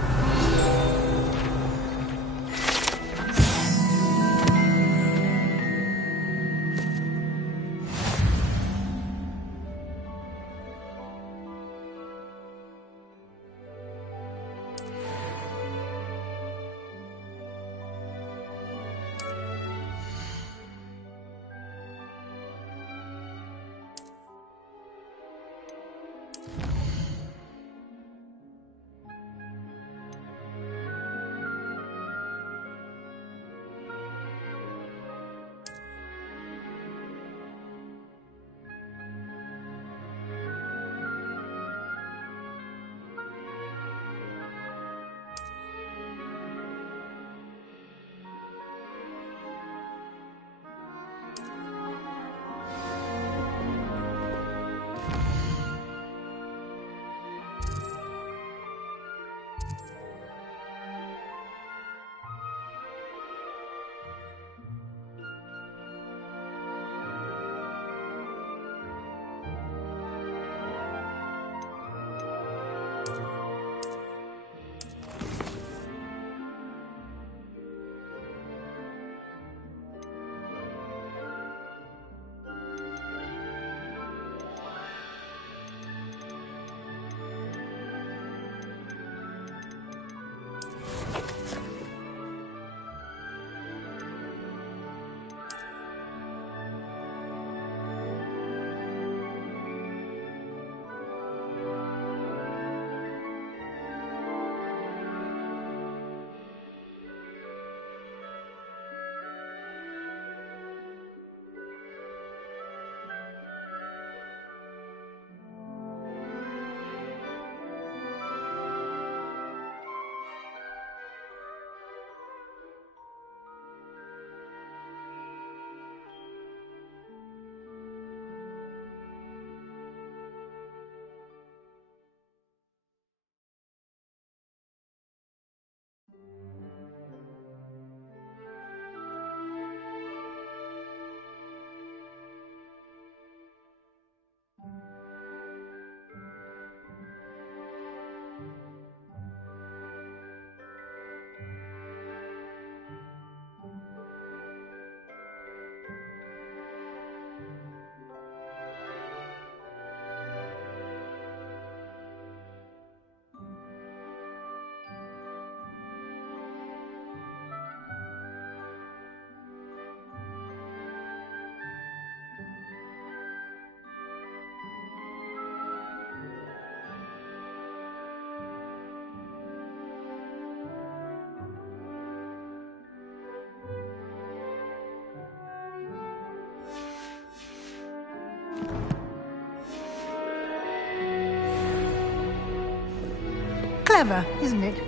Clever, isn't it?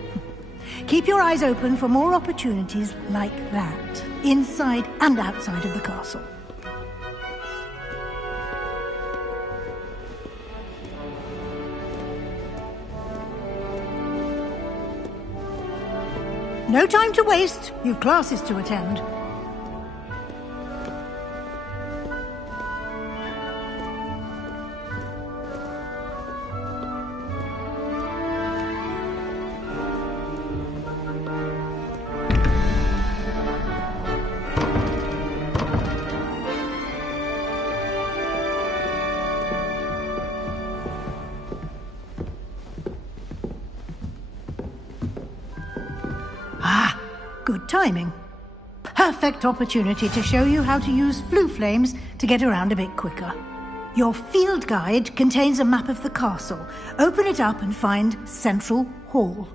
Keep your eyes open for more opportunities like that, inside and outside of the castle. No time to waste. You've classes to attend. timing. Perfect opportunity to show you how to use flue flames to get around a bit quicker. Your field guide contains a map of the castle. Open it up and find Central Hall.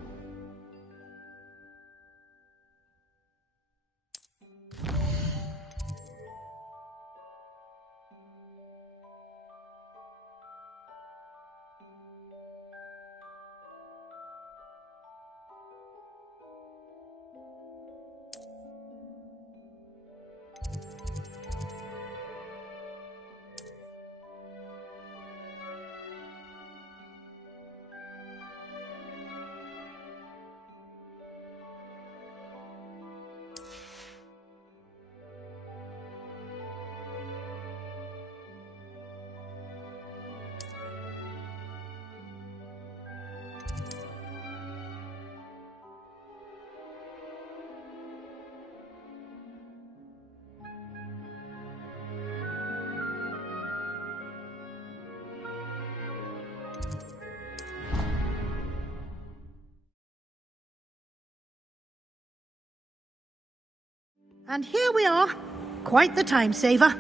And here we are. Quite the time saver.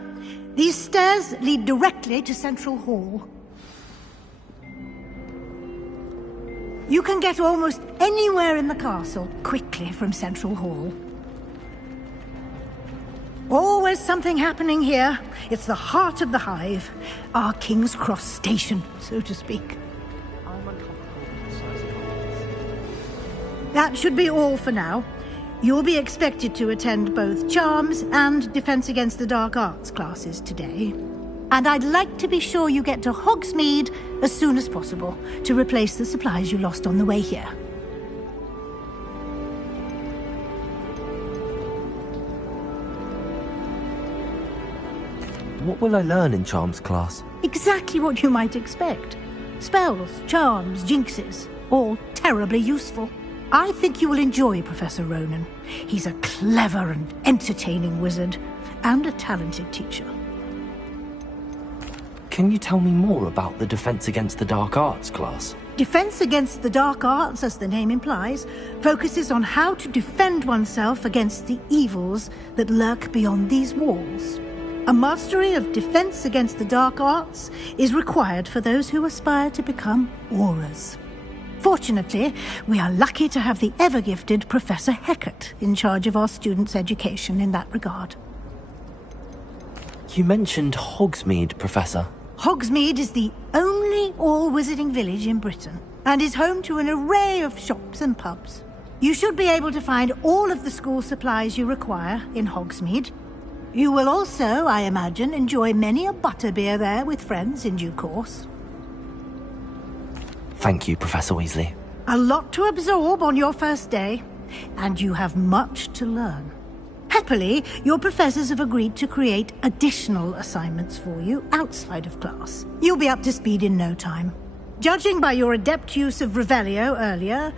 These stairs lead directly to Central Hall. You can get almost anywhere in the castle quickly from Central Hall. Always something happening here. It's the heart of the hive. Our King's Cross station, so to speak. That should be all for now. You'll be expected to attend both Charms and Defense Against the Dark Arts classes today. And I'd like to be sure you get to Hogsmeade as soon as possible to replace the supplies you lost on the way here. What will I learn in Charms class? Exactly what you might expect. Spells, charms, jinxes, all terribly useful. I think you will enjoy Professor Ronan. He's a clever and entertaining wizard, and a talented teacher. Can you tell me more about the Defense Against the Dark Arts class? Defense Against the Dark Arts, as the name implies, focuses on how to defend oneself against the evils that lurk beyond these walls. A mastery of Defense Against the Dark Arts is required for those who aspire to become auras. Fortunately, we are lucky to have the ever-gifted Professor Hecat in charge of our students' education in that regard. You mentioned Hogsmeade, Professor. Hogsmeade is the only all-wizarding village in Britain, and is home to an array of shops and pubs. You should be able to find all of the school supplies you require in Hogsmeade. You will also, I imagine, enjoy many a butterbeer there with friends in due course. Thank you, Professor Weasley. A lot to absorb on your first day, and you have much to learn. Happily, your professors have agreed to create additional assignments for you outside of class. You'll be up to speed in no time. Judging by your adept use of Revelio earlier,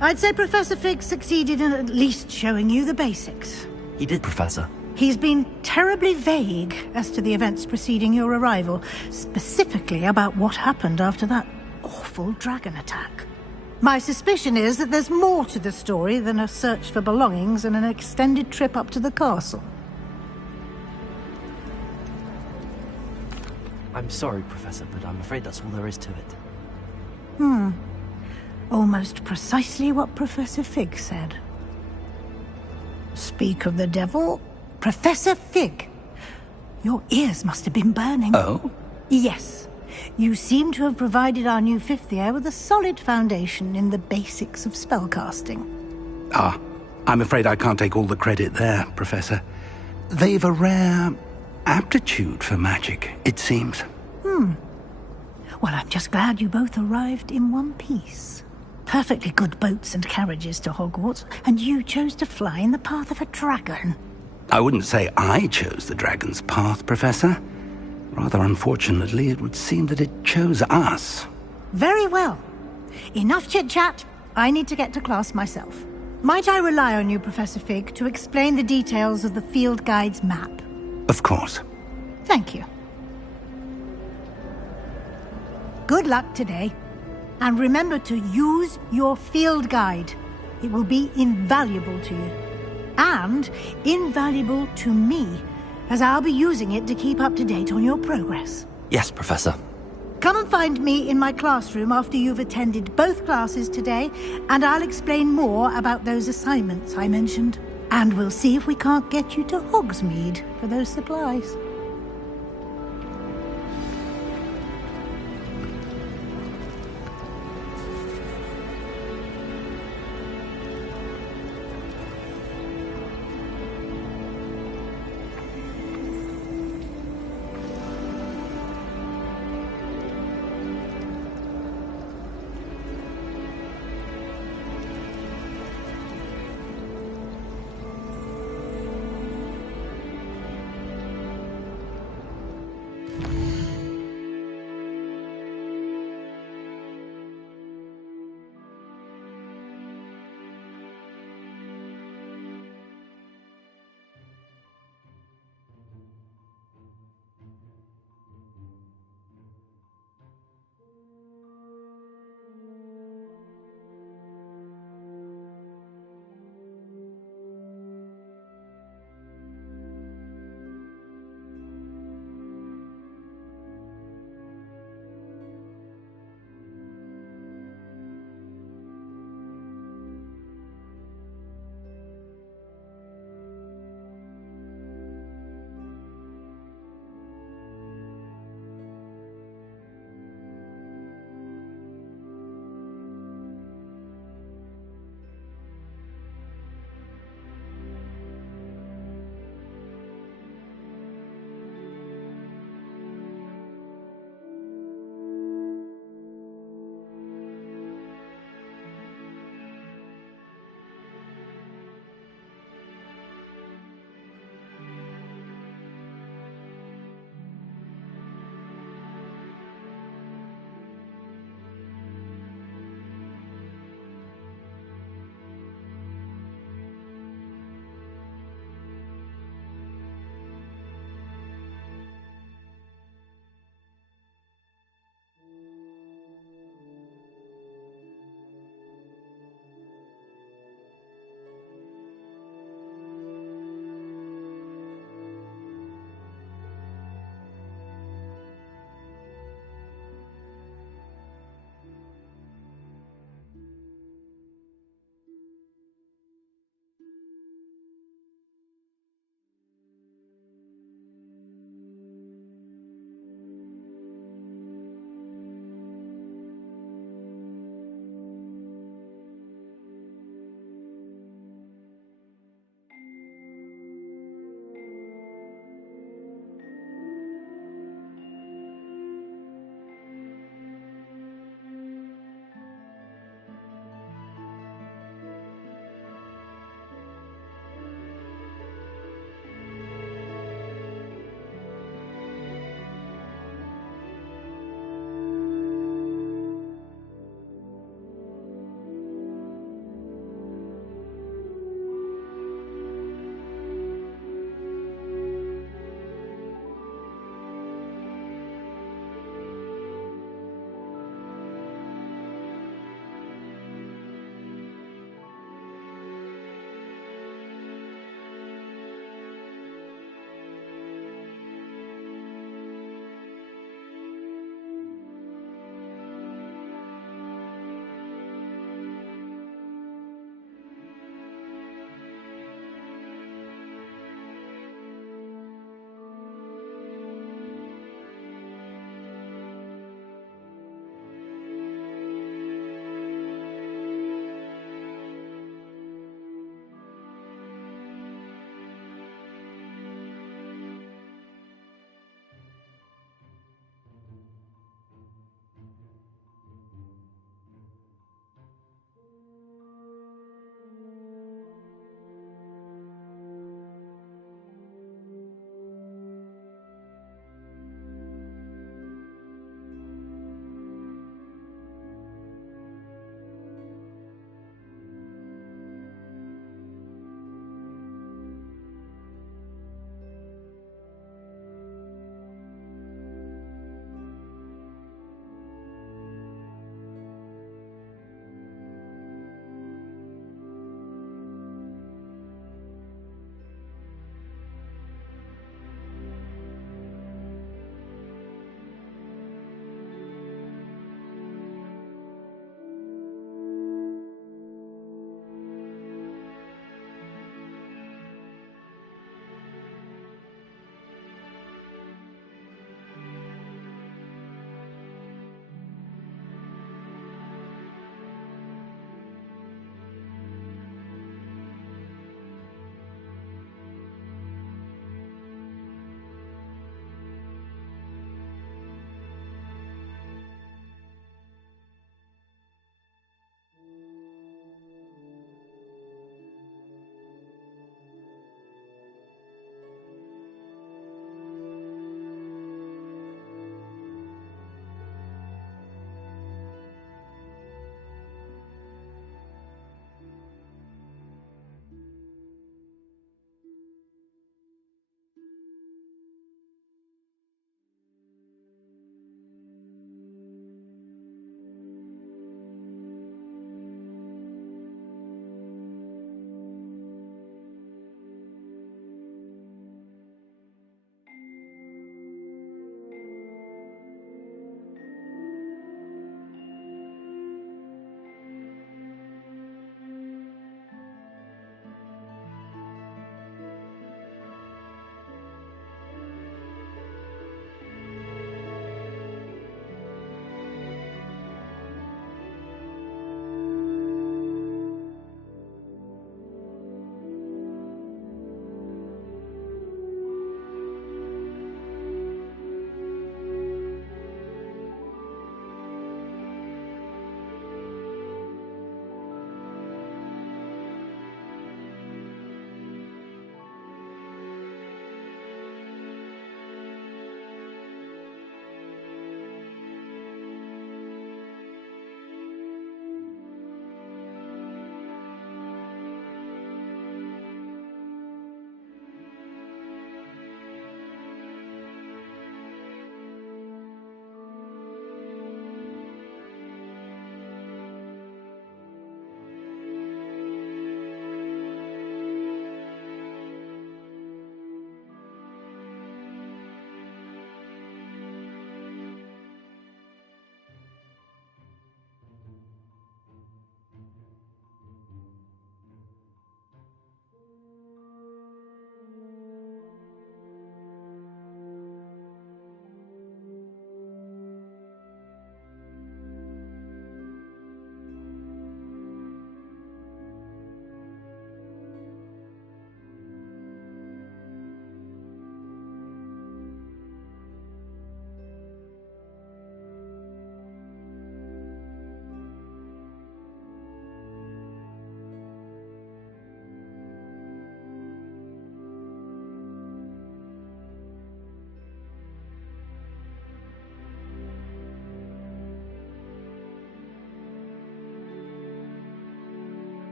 I'd say Professor Fig succeeded in at least showing you the basics. He did, Professor. He's been terribly vague as to the events preceding your arrival, specifically about what happened after that awful dragon attack. My suspicion is that there's more to the story than a search for belongings and an extended trip up to the castle. I'm sorry, Professor, but I'm afraid that's all there is to it. Almost precisely what Professor Fig said. Speak of the devil, Professor Fig. Your ears must have been burning. Oh? Yes. You seem to have provided our new fifth year with a solid foundation in the basics of spellcasting. Ah, I'm afraid I can't take all the credit there, Professor. They've a rare aptitude for magic, it seems. Well, I'm just glad you both arrived in one piece. Perfectly good boats and carriages to Hogwarts, and you chose to fly in the path of a dragon. I wouldn't say I chose the dragon's path, Professor. Rather unfortunately, it would seem that it chose us. Very well. Enough chit-chat. I need to get to class myself. Might I rely on you, Professor Fig, to explain the details of the field guide's map? Of course. Thank you. Good luck today. And remember to use your field guide. It will be invaluable to you. and invaluable to me, as I'll be using it to keep up to date on your progress. Yes, Professor. Come and find me in my classroom after you've attended both classes today, and I'll explain more about those assignments I mentioned. And we'll see if we can't get you to Hogsmeade for those supplies.